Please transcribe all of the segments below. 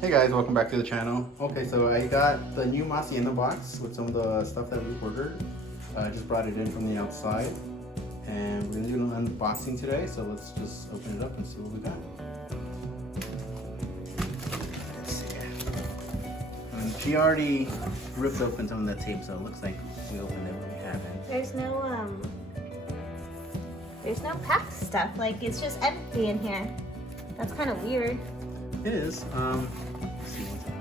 Hey guys, welcome back to the channel. Okay, so I got the new Masienda box with some of the stuff that we ordered. I just brought it in from the outside and we're gonna do an unboxing today, so let's just open it up and see what we got. Let's see. She already ripped open some of the tape, so it looks like we opened it when we haven't. There's no packed stuff, like it's just empty in here. That's kind of weird. It is.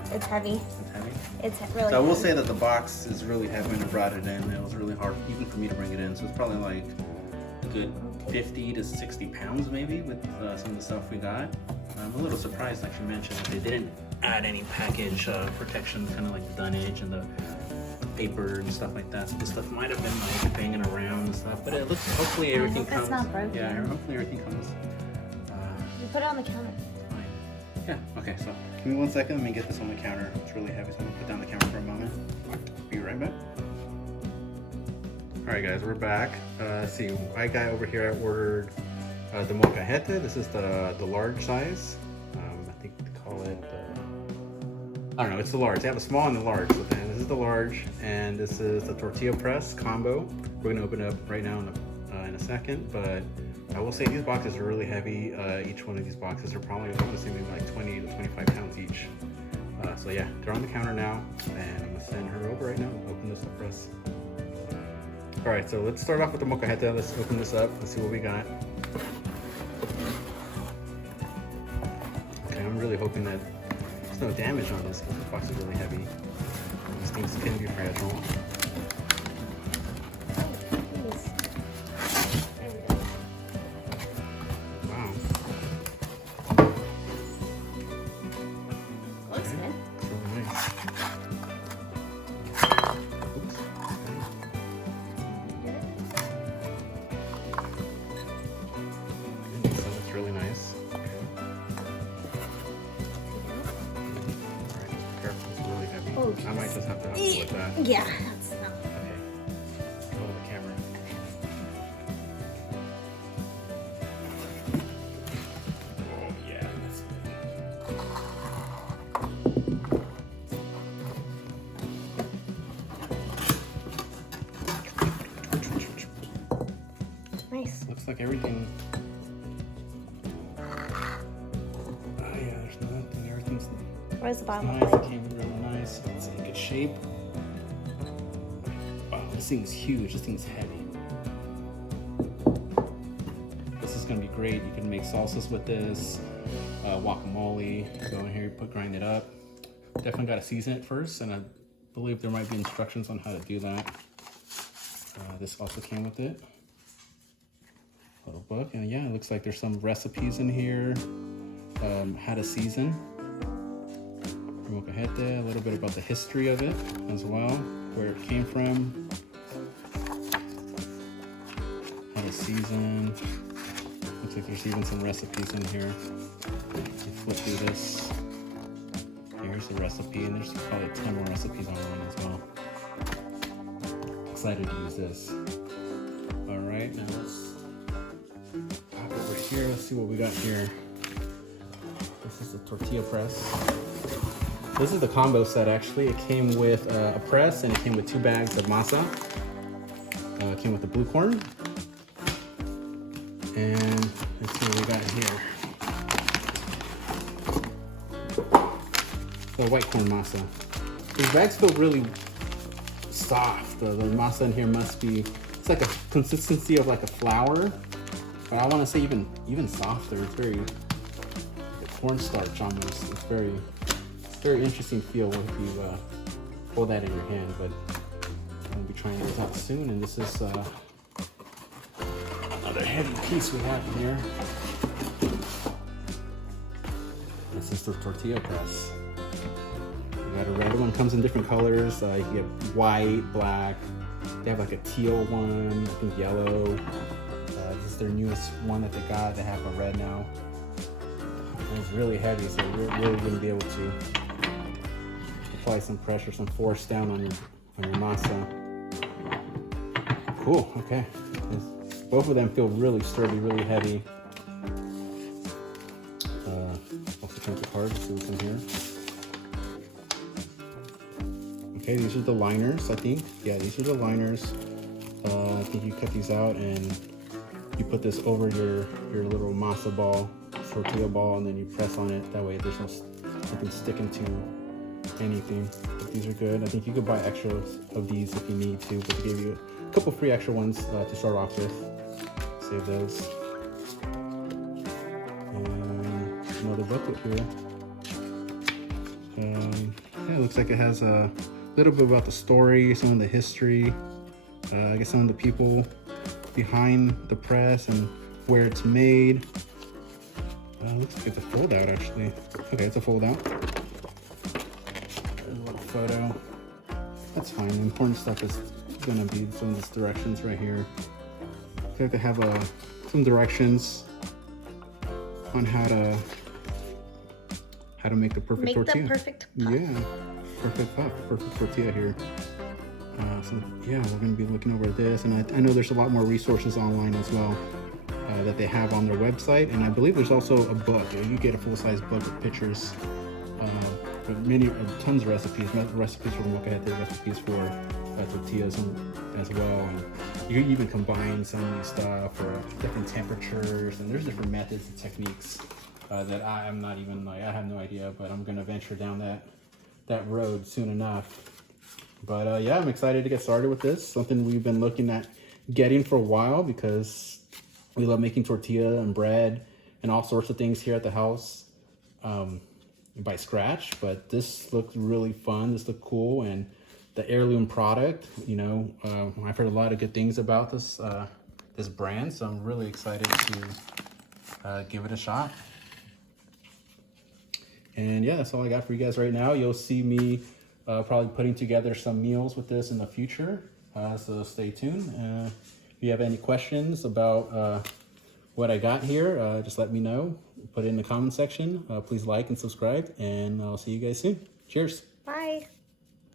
It's heavy. It's heavy. It's really So I will heavy. say that the box is really heavy when I brought it in. It was really hard even for me to bring it in. So it's probably like a good 50 to 60 pounds maybe with some of the stuff we got. I'm a little surprised, like you mentioned, that they didn't add any package protection, kind of like the dunnage and the paper and stuff like that. So the stuff might have been like banging around and stuff, but it looks, hopefully everything comes. It's not broken. Yeah, hopefully everything comes. You put it on the counter. Yeah, okay, so give me 1 second, let me get this on the counter. It's really heavy, so I'm gonna put down the camera for a moment. Be right back. All right guys, we're back. See, my guy over here, I ordered the Molcajete. This is the large size. I think they call it, I don't know, it's the large. They have a small and the large. So then this is the large, and this is the tortilla press combo. We're gonna open it up right now in a second, but I will say these boxes are really heavy. Each one of these boxes are probably, I want to say maybe like 20 to 25 pounds each. So yeah, they're on the counter now, and I'm gonna send her over right now and open this up for us. All right, so let's start off with the Molcajete. Let's open this up. Let's see what we got. Okay, I'm really hoping that there's no damage on this, because this box is really heavy. These things can be fragile. I might just have to help you with that. Yeah, that's not. Okay. Hold the camera. Oh yeah, that's good. Nice. Looks like everything. Oh yeah, there's nothing. Everything's Where's the bottom? nice. It came really nice. It's in good shape. Wow, this thing is huge. This thing is heavy. This is gonna be great. You can make salsas with this, guacamole. Go in here, grind it up. Definitely gotta season it first, and I believe there might be instructions on how to do that. This also came with it. Little book, and yeah, it looks like there's some recipes in here. How to season. Molcajete, a little bit about the history of it as well, where it came from, how to season. Looks like there's even some recipes in here. You flip through this. Here's the recipe, and there's probably 10 more recipes online as well. Excited to use this. All right, now let's pop over here. Let's see what we got here. This is the tortilla press. This is the combo set actually. It came with a press and it came with 2 bags of masa. It came with the blue corn. And let's see what we got here. The white corn masa. These bags feel really soft. The masa in here must be, it's like a consistency of like a flour. But I want to say even softer. It's very cornstarch almost. It's very interesting feel if you hold that in your hand, but I'm gonna be trying this out soon. And this is another heavy piece we have here. This is the tortilla press. We got a red one, comes in different colors. You get white, black. They have like a teal one, I think yellow. This is their newest one that they got. They have a red now. And it's really heavy, so you're really gonna be able to apply some pressure, some force down on your masa. Cool, okay. Both of them feel really sturdy, really heavy. Also comes apart, see what's in here. Okay, these are the liners, I think. Yeah, these are the liners. I think you cut these out and you put this over your little masa ball, tortilla ball, and then you press on it. That way there's nothing sticking to anything. But these are good. I think you could buy extras of these if you need to, but they gave you a couple free extra ones to start off with. Save those. And another booklet here. Yeah, it looks like it has a little bit about the story, some of the history, I guess some of the people behind the press and where it's made. Looks like it's a fold out actually. Okay, it's a fold out. There's a little photo. That's fine. The important stuff is gonna be some of these directions right here. I feel like they have some directions on how to make the perfect tortilla. Make the perfect puff. Yeah, perfect puff, perfect tortilla here. So yeah, we're gonna be looking over this, and I know there's a lot more resources online as well that they have on their website, and I believe there's also a book. You get a full-size book with pictures, with tons of recipes for molcajete, recipes for tortillas as well. And you can even combine some of these stuff for different temperatures, and there's different methods and techniques that I'm not even like, I have no idea, but I'm gonna venture down that road soon enough. But yeah, I'm excited to get started with this. Something we've been looking at getting for a while because we love making tortilla and bread and all sorts of things here at the house by scratch. But this looked really fun. This looked cool, and the heirloom product. You know, I've heard a lot of good things about this this brand, so I'm really excited to give it a shot. And yeah, that's all I got for you guys right now. You'll see me probably putting together some meals with this in the future, so stay tuned. If you have any questions about what I got here, just let me know. Put it in the comment section. Please like and subscribe, and I'll see you guys soon. Cheers.